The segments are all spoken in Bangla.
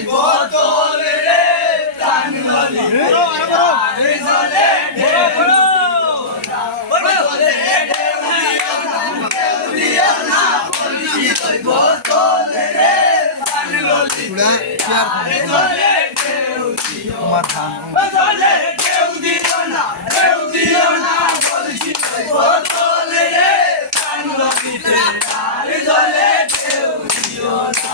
বোতল রে প্রাণ ললি আরে জলে ঢেউ দিও না কলসি বোতল রে প্রাণ ললি আরে জলে ঢেউ দিও না জলে ঢেউ দিও না কলসি বোতল রে প্রাণ ললি আরে জলে ঢেউ দিও না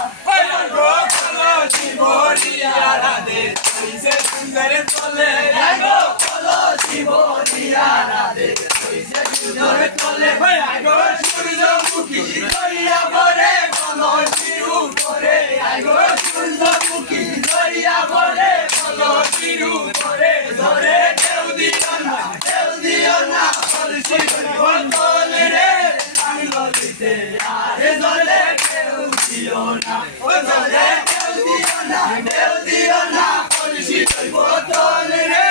Boriya Radhe, Toise Sundar Tole, Ago Kolosi Boriya Radhe, Toise Sundar Tole, Ago Surjamukhi, Doriya Bore, Kolosi Rupore, Ago Surjamukhi, Doriya Bore, Kolosi Rupore, Dore Deu diyo na, Kolosi Botole re, Angolite, Are Dole Deu diyo na, Dole দিও না কলসি বোতল রে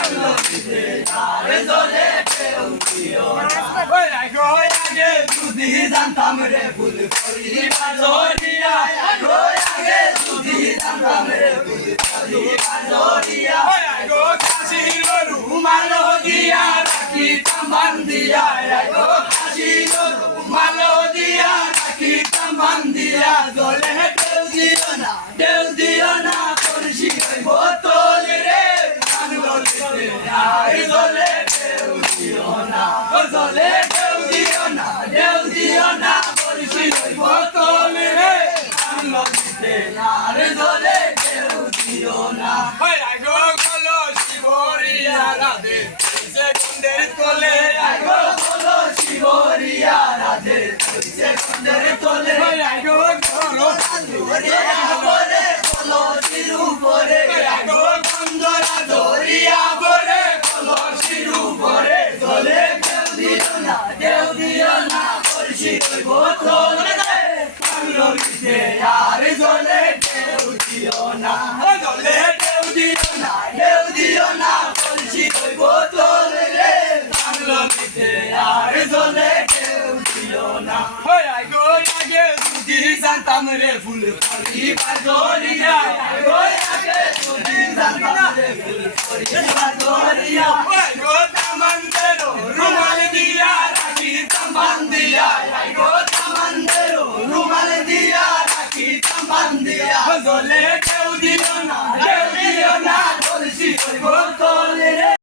আলোতে আরে জলে ঢেউ দিও না ওই আগে যদি জানতাম রে ফুল করি বাজরিয়া আগে যদি জানতাম রে ফুল করি বাজরিয়া আগো কাশির রুমাল দিয়া রাখিতাম বান্ধিয়া আগো কাশির রুমাল দিয়া রাখিতাম বান্ধিয়া জলে ঢেউ দিও না কলসি বোতল রে আনলতে আই জলে ঢেউ দিও না জলে ঢেউ দিও না কলসি বোতল রে আনলতে আর জলে ঢেউ দিও না ওই আগো কলসি বরিয়া রাধে সে গন্ডের তলে আগো কলসি বরিয়া রাধে সে গন্ডের তলে ওই আগো কলসি বরিয়া বরে কলসির উপরে আগো গন্ধরা দরিয়া বরে কলসির উপরে জলে ঢেউ দিও না কলসি বোতল রে কাঙ্গলিতে আর জলে ঢেউ দিও না জলে ঢেউ দিও না কলসি বোতল রে কাঙ্গলিতে আর জলে ঢেউ দিও না ওই আগো আগে যদি জানতাম রে ফুল করি বাজরিয়া আগো আগে যদি জানতাম রে ফুল করি বাজরিয়া ওই গো তামন্দে